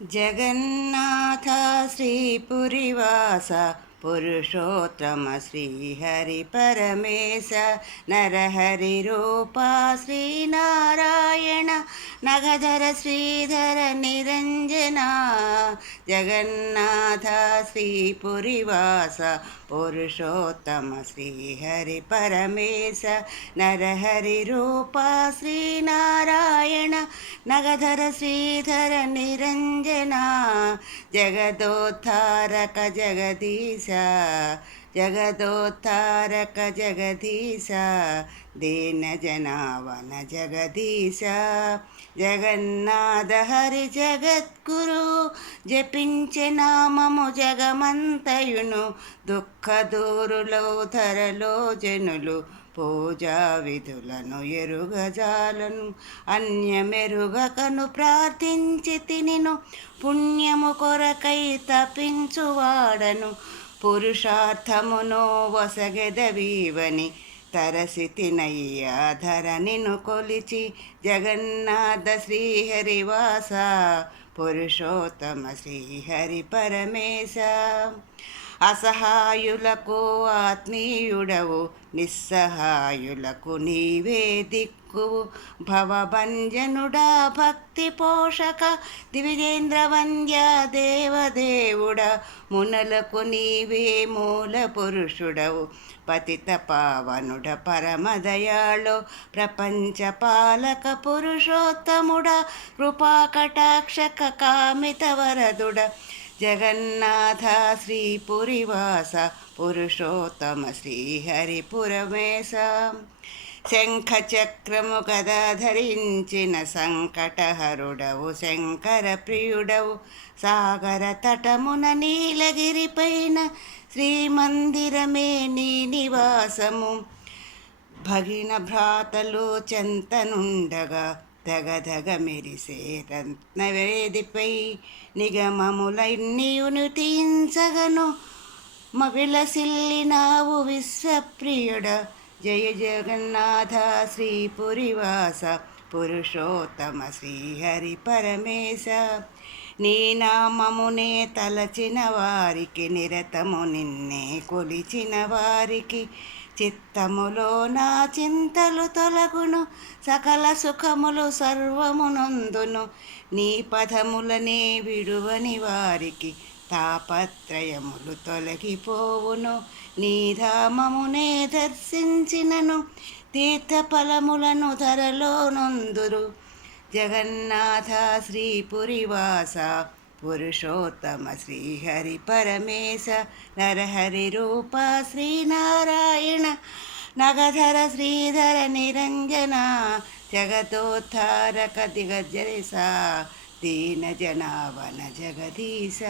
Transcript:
జగన్నాథ శ్రీపురివాస పురుషోత్తమ శ్రీహరి పరమేశ నరహరి రూపా శ్రీనారాయణ నగధర శ్రీధర నిరంజన జగన్నాథ శ్రీపురివాస పురుషోత్తమ శ్రీహరి పరమేశ నరహరి రూపా శ్రీనారాయణ నగధర శ్రీధర నిరంజన జగదోద్ధారక జగదీశ జగదోద్ధారక జగదీశ దీన జనావన జగదీశ జగన్నాథ హరి జగద్గురు జపించే నామము జగమంతయును దుఃఖ దూరులో ధరలో జనులు పూజా విధులను ఎరుగజాలను అన్యమెరుగకను ప్రార్థించి తినిను పుణ్యము కొరకై తపించువాడను పురుషార్థమును వసగెదవీవని తరసి తినయ్యా ధరణిను కొలిచి జగన్నాథ శ్రీహరివాస పురుషోత్తమ శ్రీహరి పరమేశ అసహాయులకు ఆత్మీయుడవు నిస్సహాయులకు నీవే దిక్కువు భవభంజనుడా భక్తి పోషక దివిజేంద్ర వంద్య దేవదేవుడ మునలకు నీవే మూల పురుషుడవు పతిత పావనుడ పరమదయాళో ప్రపంచ పాలక పురుషోత్తముడ కృపాకటాక్షక కామిత వరదుడ జగన్నాథ శ్రీపురివాస పురుషోత్తమ శ్రీహరి పురమేశ శంఖ చక్రము గదా ధరించిన సంకటహరుడవు శంకర ప్రియుడవు సాగర తటమున నీలగిరిపైన శ్రీమందిరమే నీ నివాసము భగిన భ్రాతలు చెంతనుండగా ధగధగ మెరిసే రత్నవేదిపై నిగమములన్నీయును తీయించగను విలసిల్లినావు విశ్వప్రియుడ జయ జగన్నాథ శ్రీపురివాస పురుషోత్తమ శ్రీహరి పరమేశ నీ నామమునే తలచిన వారికి నిరతము నిన్నే కొలిచిన వారికి చిత్తములో నా చింతలు తొలగును సకల సుఖములు సర్వమునందును నీ పదములనే విడువని వారికి తాపత్రయములు తొలగిపోవును నీ ధామమునే దర్శించినను తీర్థఫలములను ధరలో నొందురు జగన్నాథ శ్రీపురివాస పురుషోత్తమ శ్రీహరి పరమేశ నరహరి రూప శ్రీనారాయణ నగధర శ్రీధర నిరంజన జగదోద్ధారక దిగజరిస దీన జనావన జగదీశ.